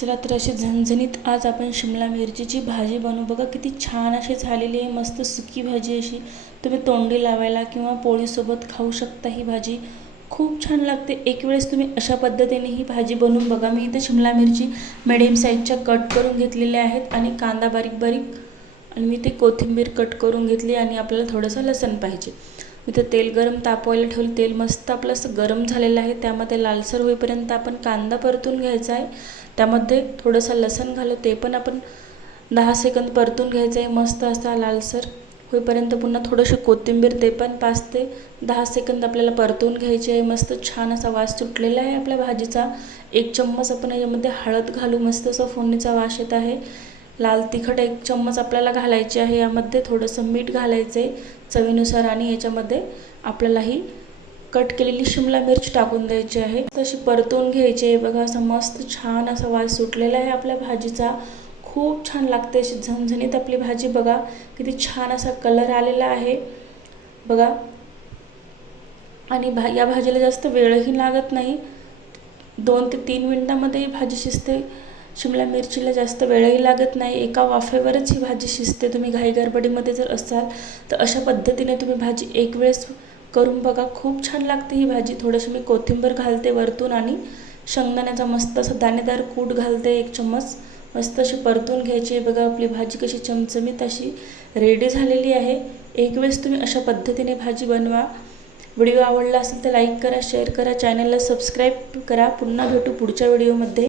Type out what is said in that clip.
चला तर अशी झणझणीत आज आपण शिमला मिरचीची भाजी बनवू। बघा किती छान अशी झालेली आहे, मस्त सुकी भाजी अशी तुम्ही तोंडी लावायला किंवा पोळीसोबत खाऊ शकता। ही भाजी खूप छान लागते। एक वेळेस तुम्ही अशा पद्धतीने ही भाजी बनवून बघा। मी इथे शिमला मिरची मीडियम साईजच्या कट करून घेतलेल्या आहेत आणि कांदा बारीक बारीक, आणि मी ते कोथिंबीर कट करून घेतली आणि आपल्याला थोडंसं लसूण पाहिजे। मी ते तेल गरम तापवायला ठेवलं। तेल मस्त आपलं असं गरम झालेलं आहे, त्यामध्ये लालसर होईपर्यंत आपण कांदा परतून घ्यायचा आहे। त्यामध्ये थोडंसं लसूण घालू, ते पण आपण 10 सेकंद परतून घ्यायचं आहे मस्त असा लालसर होईपर्यंत। पुन्हा थोडीशी कोथिंबीर, ते पण 5 ते 10 सेकंद आपल्याला परतून घ्यायचे आहे। मस्त छान असा वास सुटलेला आहे आपल्या भाजीचा। 1 चम्मच आपण यामध्ये हळद घालू, मस्त असा फोडणीचा वास येत आहे। लाल तिखट 1 चम्मच आपल्याला घालायचे आहे। यामध्ये थोडंसं मीठ घालायचे चवीनुसार, आणि याच्यामध्ये आपल्याला ही कट केलेली शिमला मिर्च टाकून द्यायची आहे। तशी परतून घ्यायची आहे। बघा असं मस्त छान असा वास सुटलेला आहे आपल्या भाजीचा। खूप छान लागते अशी झणझणीत आपली भाजी। बघा किती छान असा कलर आलेला आहे बघा। आणि या भाजीला जास्त वेळही लागत नाही, 2 ते 3 मिनिटांमध्ये ही भाजी शिजते। शिमला मिरचीला जास्त वेळही लागत नाही, एका वाफेवरच ही भाजी शिजते। तुम्ही घाई गडबडीमध्ये जर असाल तर अशा पद्धतीने तुम्ही भाजी एक वेळेस करून बघा, खूप छान लागते ही भाजी। थोडीशी मी कोथिंबीर घालते वरतून, आणि शेंगदाण्याचा मस्त असा दाणेदार कूट घालते 1 चम्मच। मस्त अशी परतून घ्यायची आहे। बघा आपली भाजी कशी चमचमीत अशी रेडी झालेली आहे। एक वेळेस तुम्ही अशा पद्धतीने भाजी बनवा। व्हिडिओ आवडला असेल तर लाईक करा, शेअर करा, चॅनलला सबस्क्राईब करा। पुन्हा भेटू पुढच्या व्हिडिओमध्ये।